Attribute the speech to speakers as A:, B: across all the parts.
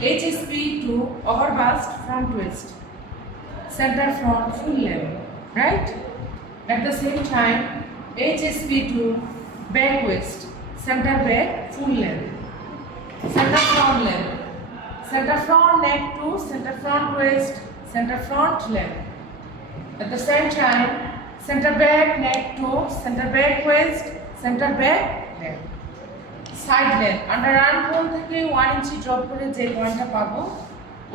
A: HSP2 overbust front twist, center front full level, right? At the same time, HSP2 back twist, center back full level, center front level, center front neck to center front twist, center front level. At the same time, center back neck to center back twist, center back level. Side length. Under arm hold one inch drop করে যে পয়েন্টটা পাবো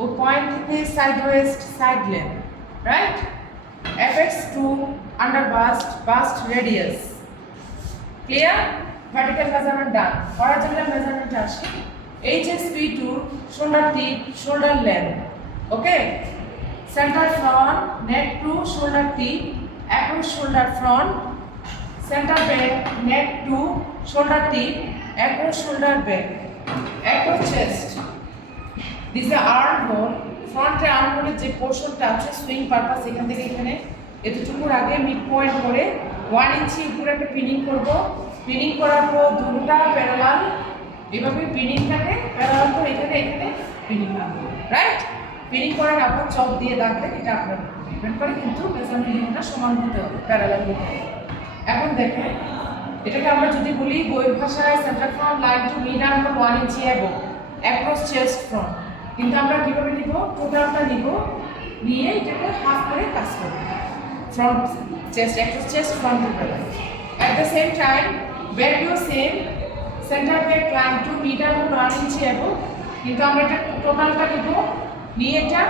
A: ওই point থেকে side waist side length right effects to under bust bust radius clear vertical measurement done horizontal measurement আসে HSP to shoulder tip shoulder length okay centre front neck to shoulder tip across shoulder front center back, neck to shoulder tip, across shoulder back, across chest. This is the arm hole. ফ্রন্টে arm হোলের যে পোর্শনটা আছে swing purpose এখান থেকে এখানে এতটুকুর আগে মিড পয়েন্ট করে ওয়ান ইঞ্চি উপরে একটা পিনিং করব পিনিং করার পর দুটোটা প্যারালাল এভাবে পিনিংটাকে প্যারালাল করে এখানে এখানে পিনিং আনব রাইট পিনিং করার আপনার চক দিয়ে রাখবেন এটা আপনার ডিপেন্ড করে, কিন্তু মেজারমেন্টটা সমান হতে হবে প্যারালাল হতে এখন দেখেন এটাকে আমরা যদি বলি বইয়ের ভাষায় centre front line to mid arm one inch এবং অ্যাক্রস চেস্ট ফ্রন্ট কিন্তু আমরা কীভাবে নিব? টোটালটা নিব, নিয়ে এটাকে হাফ করে কাজ করব। Front chest across chest front at the same time back you same centre back line to mid arm one inch এবং, কিন্তু আমরা এটা টোটালটা নিব, নিয়ে এটা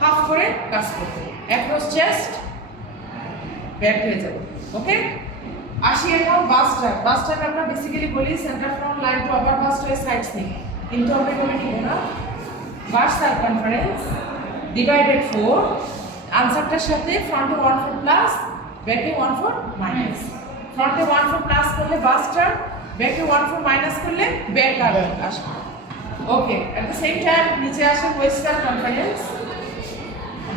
A: হাফ করে কাজ করব। অ্যাক্রস চেস্ট ব্যাক হয়ে যাবে। ওকে আসি এখন বাসটা বাসটাকে আমরা বেসিক্যালি বলি সেন্টার ফ্রন্ট লাইন টু আবার বাস টু সাইড সিং কিন্তু আমরা এভাবে নিব না? বাস সার্কামফারেন্স ডিভাইডেড ফোর আনসারটার সাথে ফ্রন্টে ওয়ান ফোর প্লাস ব্যাকে ওয়ান ফোর মাইনাস ফ্রন্টে ওয়ান ফোর প্লাস করলে বাস বাসটা ব্যাকে ওয়ান ফোর মাইনাস করলে ব্যাক আর আসবে okay at the same time নিচে আসে ওয়েস্ট সার্কামফারেন্স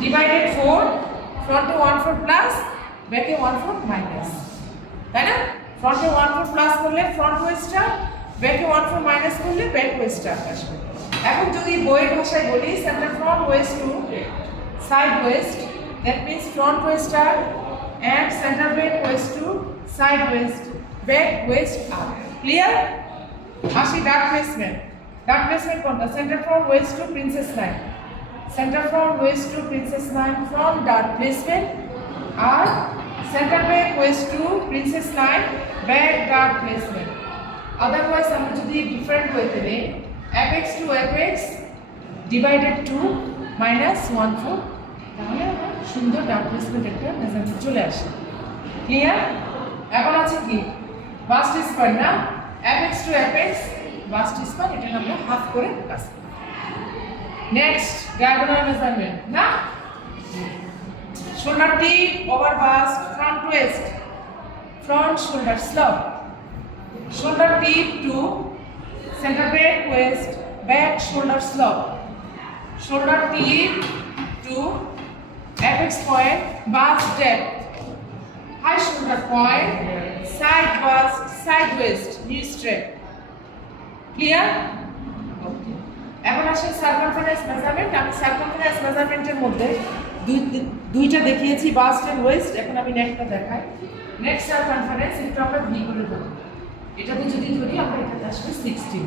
A: ডিভাইডেড ফোর ফ্রন্টে ওয়ান ফোর প্লাস ব্যাকে ওয়ান ফোর মাইনাস তাই না? ফ্রন্টে ওয়ান ফোর প্লাস করলে ফ্রন্ট ওয়েস্টটা ব্যাকে ওয়ান ফোর মাইনাস করলে ব্যাক ওয়েস্টটা আসবে। এখন যদি বইয়ের ভাষায় বলি centre front waist to side waist that means front oyster and centre back waist to side waist back waist up clear আসি ডার্ক প্লেসমেন্ট ডার্ক প্লেসমেন্ট কোনটা? Centre front waist to princess line centre front waist to princess line from dart placement R centre back waist to princess line back dart placement otherwise আমরা যদি different ওয়েতে নেই apex to apex divided two minus one four তাহলে আমার সুন্দর dark placement একটা measurement চলে আসে। ক্লিয়ার এখন আছে কি? বাস্ট স্পার না? Apex to apex bust span এটা আমরা হাফ করে কাজ নেক্সট diagonal measurement, না? Shoulder tip over bust front waist front shoulder slope shoulder tip to center back waist back shoulder slope shoulder tip to apex point bust depth high shoulder point side bust side waist knee straight clear okay এখন আসে circumference measurement আমি circumference মেজারমেন্টের মধ্যে দুইটা দেখিয়েছি bast and West এখন আমি নেটটা দেখাই। নেক্সট আর কনফারেন্স এটা আমরা ভি করে দেবো এটাতে যদি ধরি, আমরা এটাতে আসবে sixteen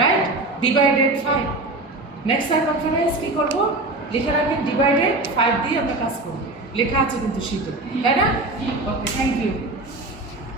A: right divided five next আর কনফারেন্স কী করব? লেখা রাখবেন ডিভাইডেড ফাইভ দিয়ে আমরা কাজ করব। লেখা আছে কিন্তু শীত তাই না? Okay thank you